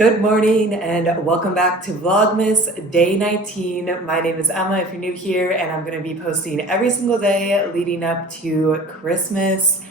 Good morning and welcome back to Vlogmas Day 19. My name is Emma if you're new here, and I'm going to be posting every single day leading up to Christmas.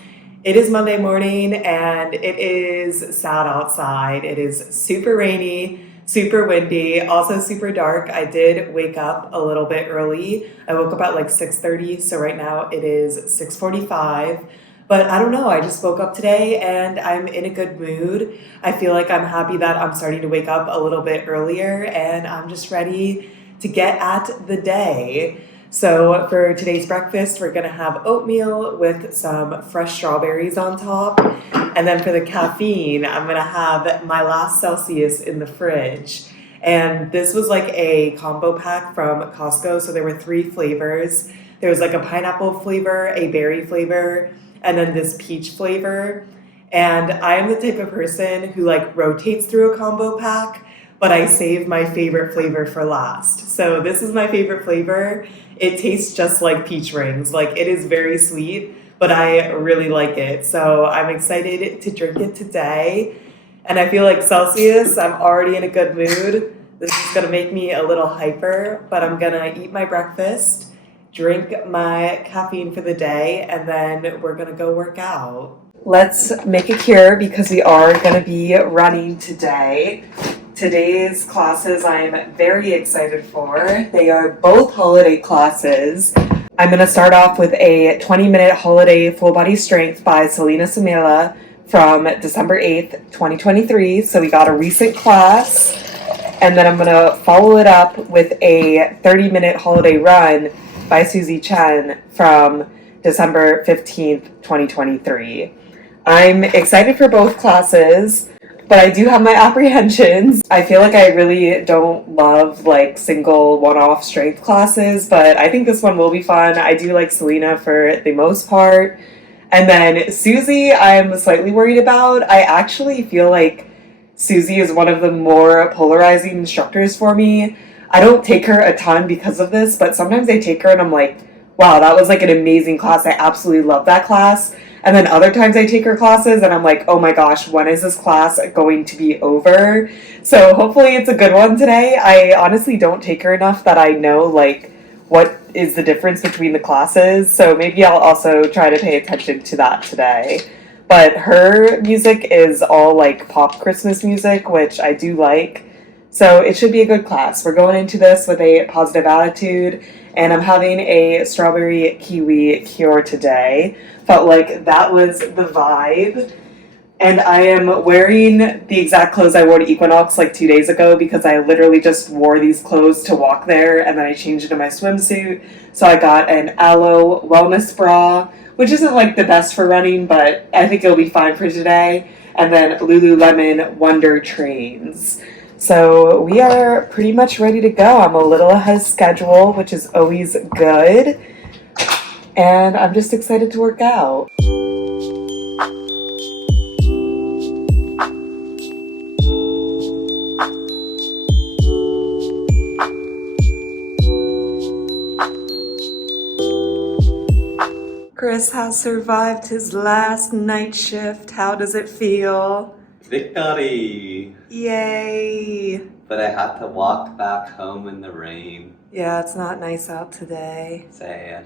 It is Monday morning and it is sad outside. It is super rainy, super windy, also super dark. I did wake up a little bit early. I woke up at like 6:30, so right now it is 6:45. But I don't know, I just woke up today and I'm in a good mood. I feel like I'm happy that I'm starting to wake up a little bit earlier and I'm just ready to get at the day. So for today's breakfast, we're gonna have oatmeal with some fresh strawberries on top. And then for the caffeine, I'm gonna have my last Celsius in the fridge. And this was like a combo pack from Costco, so there were 3 flavors. There was like a pineapple flavor, a berry flavor, and then this peach flavor. And I am the type of person who like rotates through a combo pack, but I save my favorite flavor for last. So this is my favorite flavor. It tastes just like peach rings. Like, it is very sweet, but I really like it. So I'm excited to drink it today. And I feel like Celsius, I'm already in a good mood. This is gonna make me a little hyper, but I'm gonna eat my breakfast, drink my caffeine for the day, and then we're gonna go work out. Let's make a cure because we are gonna be running today. Today's classes I'm very excited for. They are both holiday classes. I'm gonna start off with a 20-minute holiday full body strength by Selena Samuela from December 8th, 2023. So we got a recent class. And then I'm gonna follow it up with a 30-minute holiday run by Susie Chan from December 15th, 2023. I'm excited for both classes, but I do have my apprehensions. I feel like I really don't love like single one-off strength classes, but I think this one will be fun. I do like Selena for the most part. And then Susie, I'm slightly worried about. I actually feel like Susie is one of the more polarizing instructors for me. I don't take her a ton because of this, but sometimes I take her and I'm like, wow, that was like an amazing class. I absolutely love that class. And then other times I take her classes and I'm like, oh my gosh, when is this class going to be over? So hopefully it's a good one today. I honestly don't take her enough that I know like what is the difference between the classes. So maybe I'll also try to pay attention to that today. But her music is all like pop Christmas music, which I do like. So it should be a good class. We're going into this with a positive attitude, and I'm having a strawberry kiwi cure today. Felt like that was the vibe. And I am wearing the exact clothes I wore to Equinox like 2 days ago because I literally just wore these clothes to walk there and then I changed into my swimsuit. So I got an aloe wellness bra, which isn't like the best for running, but I think it'll be fine for today. And then Lululemon Wonder Trains. So we are pretty much ready to go. I'm a little ahead of schedule, which is always good. And I'm just excited to work out. Chris has survived his last night shift. How does it feel? Victory! Yay! But I had to walk back home in the rain. Yeah, it's not nice out today. Sad.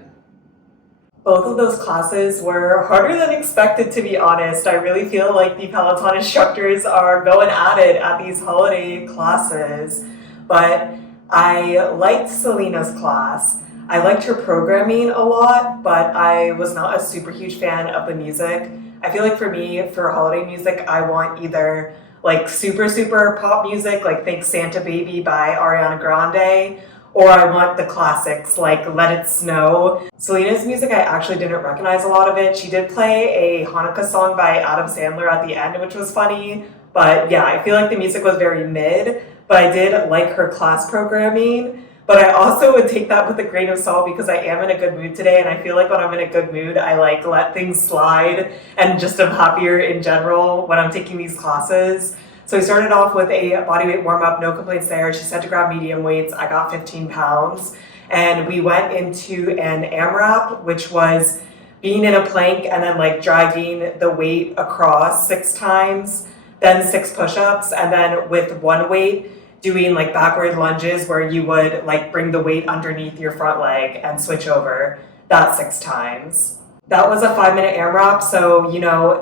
Both of those classes were harder than expected, to be honest. I really feel like the Peloton instructors are going at it at these holiday classes. But I liked Selena's class. I liked her programming a lot, but I was not a super huge fan of the music. I feel like for me, for holiday music, I want either like super, super pop music, like think Santa Baby by Ariana Grande, or I want the classics like Let It Snow. Selena's music, I actually didn't recognize a lot of it. She did play a Hanukkah song by Adam Sandler at the end, which was funny. But yeah, I feel like the music was very mid, but I did like her class programming. But I also would take that with a grain of salt because I am in a good mood today, and I feel like when I'm in a good mood, I like let things slide and just am happier in general when I'm taking these classes. So we started off with a bodyweight warm-up, no complaints there. She said to grab medium weights. I got 15 pounds. And we went into an AMRAP, which was being in a plank and then like dragging the weight across 6 times. then 6 push-ups, and then with one weight, doing like backward lunges where you would like bring the weight underneath your front leg and switch over, that 6 times. That was a 5-minute AMRAP, so,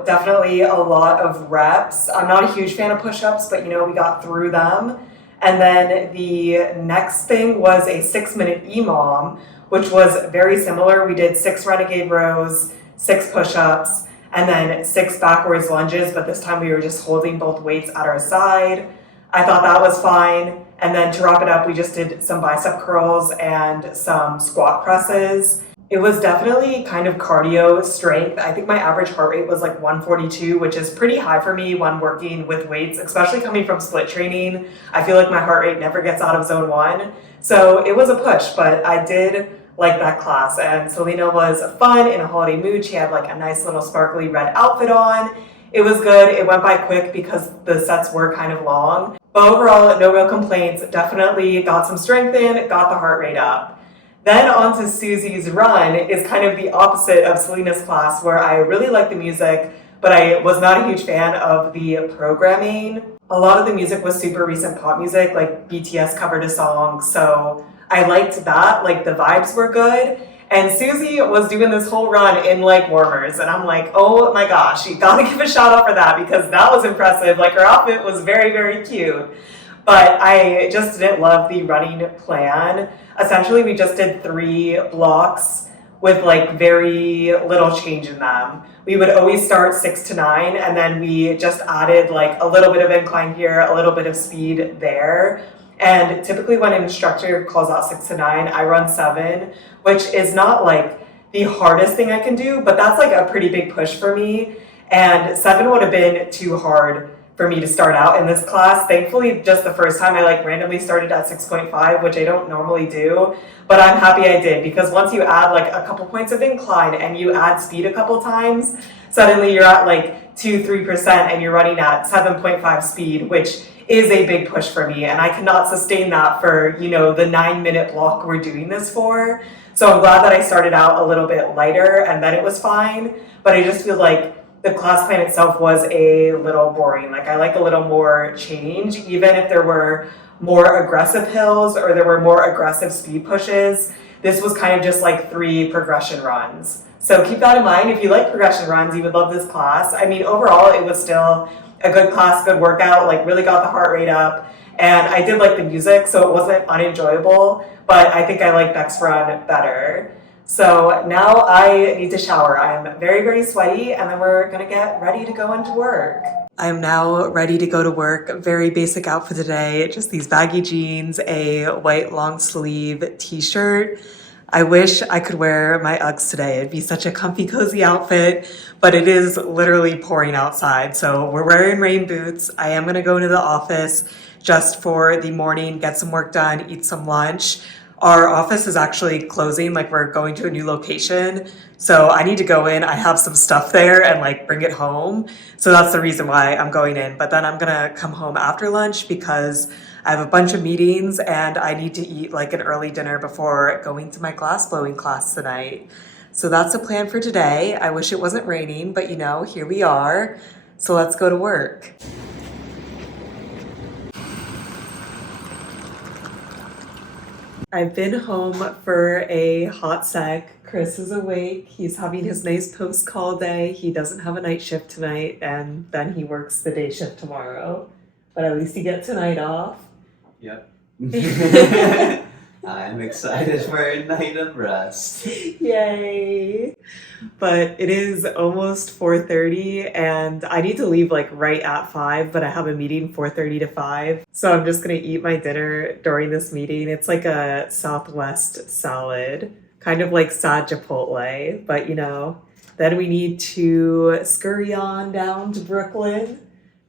definitely a lot of reps. I'm not a huge fan of push-ups, but, we got through them. And then the next thing was a 6-minute EMOM, which was very similar. We did 6 renegade rows, 6 push-ups, and then 6 backwards lunges, but this time we were just holding both weights at our side. I thought that was fine. And then to wrap it up, we just did some bicep curls and some squat presses. It was definitely kind of cardio strength. I think my average heart rate was like 142, which is pretty high for me when working with weights, especially coming from split training. I feel like my heart rate never gets out of zone 1. So it was a push, but I did like that class. And Selena was fun, in a holiday mood. She had like a nice little sparkly red outfit on. It was good. It went by quick because the sets were kind of long. But overall, no real complaints. Definitely got some strength in, got the heart rate up. Then on to Susie's run is kind of the opposite of Selena's class, where I really liked the music, but I was not a huge fan of the programming. A lot of the music was super recent pop music, like BTS covered a song, so I liked that, like the vibes were good. And Susie was doing this whole run in leg warmers, and I'm like, oh my gosh, you gotta give a shout out for that because that was impressive. Like her outfit was very, very cute. But I just didn't love the running plan. Essentially, we just did 3 blocks with like very little change in them. We would always start 6 to 9, and then we just added like a little bit of incline here, a little bit of speed there. And typically when an instructor calls out 6 to 9, I run 7, which is not like the hardest thing I can do, but that's like a pretty big push for me. And 7 would have been too hard for me to start out in this class. Thankfully, just the first time I like randomly started at 6.5, which I don't normally do, but I'm happy I did because once you add like a couple points of incline and you add speed a couple times, suddenly you're at like 2-3% and you're running at 7.5 speed, which is a big push for me. And I cannot sustain that for, the 9-minute block we're doing this for. So I'm glad that I started out a little bit lighter and then it was fine, but I just feel like the class plan itself was a little boring. Like I like a little more change, even if there were more aggressive hills or there were more aggressive speed pushes. This was kind of just like 3 progression runs. So keep that in mind. If you like progression runs, you would love this class. I mean, overall, it was still a good class, good workout, like really got the heart rate up. And I did like the music, so it wasn't unenjoyable, but I think I like next run better. So now I need to shower. I'm very, very sweaty, and then we're gonna get ready to go into work. I'm now ready to go to work. Very basic outfit today, just these baggy jeans, a white long sleeve t-shirt. I wish I could wear my Uggs today. It'd be such a comfy, cozy outfit, but it is literally pouring outside. So we're wearing rain boots. I am gonna go into the office just for the morning, get some work done, eat some lunch. Our office is actually closing, like we're going to a new location. So I need to go in, I have some stuff there and like bring it home. So that's the reason why I'm going in. But then I'm gonna come home after lunch because I have a bunch of meetings and I need to eat like an early dinner before going to my glassblowing class tonight. So that's the plan for today. I wish it wasn't raining, but here we are. So let's go to work. I've been home for a hot sec. Chris is awake. He's having his nice post-call day. He doesn't have a night shift tonight, and then he works the day shift tomorrow. But at least he gets tonight off. Yep. I'm excited for a night of rest. Yay! But it is almost 4:30 and I need to leave like right at 5, but I have a meeting 4:30 to 5. So I'm just gonna eat my dinner during this meeting. It's like a Southwest salad, kind of like sad Chipotle, but then we need to scurry on down to Brooklyn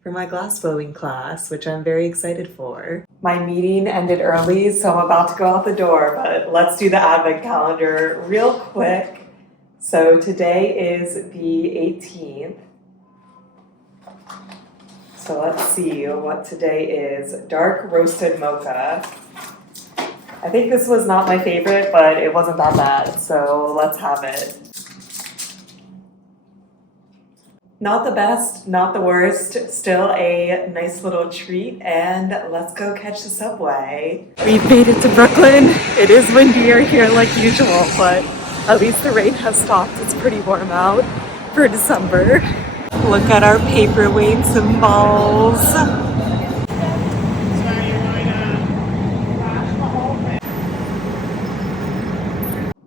for my glassblowing class, which I'm very excited for. My meeting ended early, so I'm about to go out the door, but let's do the advent calendar real quick. So today is the 18th. So let's see what today is. Dark roasted mocha. I think this was not my favorite, but it wasn't that bad, so let's have it. Not the best, not the worst, still a nice little treat, and let's go catch the subway. We've made it to Brooklyn. It is windier here like usual, but at least the rain has stopped. It's pretty warm out for December. Look at our paperweights and balls.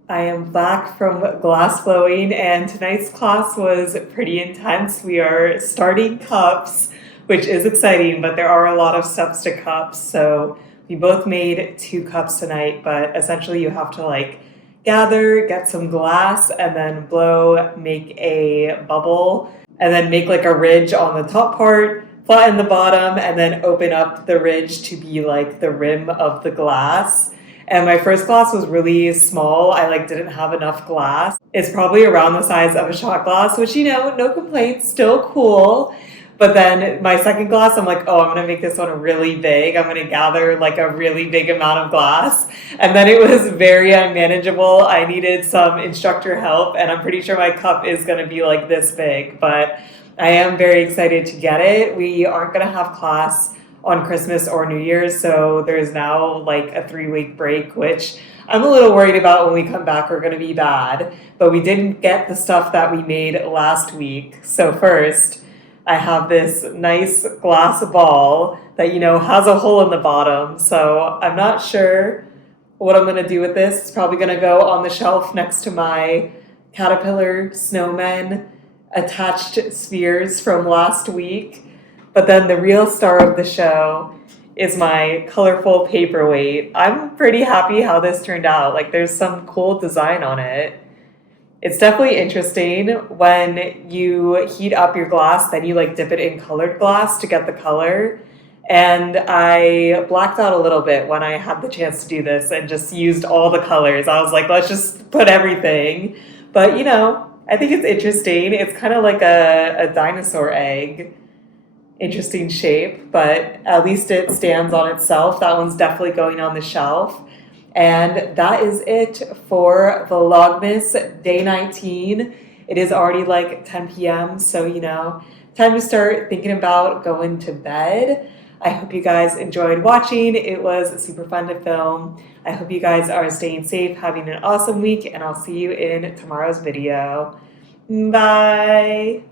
I am back from glassblowing, and tonight's class was pretty intense. We are starting cups, which is exciting, but there are a lot of steps to cups. So we both made 2 cups tonight, but essentially you have to like gather, get some glass, and then blow, make a bubble, and then make like a ridge on the top part, flatten the bottom, and then open up the ridge to be like the rim of the glass. And my first glass was really small. I like didn't have enough glass. It's probably around the size of a shot glass, which, you know, no complaints, still cool. But then my second glass, I'm like, oh, I'm gonna make this one really big. I'm gonna gather like a really big amount of glass. And then it was very unmanageable. I needed some instructor help, and I'm pretty sure my cup is gonna be like this big, but I am very excited to get it. We aren't gonna have class on Christmas or New Year's, so there's now like a 3-week break, which I'm a little worried about. When we come back, we're gonna be bad. But we didn't get the stuff that we made last week. So first, I have this nice glass ball that, you know, has a hole in the bottom. So I'm not sure what I'm gonna do with this. It's probably gonna go on the shelf next to my caterpillar snowmen attached spheres from last week. But then the real star of the show is my colorful paperweight. I'm pretty happy how this turned out. Like, there's some cool design on it. It's definitely interesting when you heat up your glass, then you like dip it in colored glass to get the color. And I blacked out a little bit when I had the chance to do this and just used all the colors. I was like, let's just put everything. But, you know, I think it's interesting. It's kind of like a dinosaur egg. Interesting shape, but at least it stands on itself. That one's definitely going on the shelf. And that is it for Vlogmas Day 19. It is already like 10 p.m., so, you know, time to start thinking about going to bed. I hope you guys enjoyed watching. It was super fun to film. I hope you guys are staying safe, having an awesome week, and I'll see you in tomorrow's video. Bye!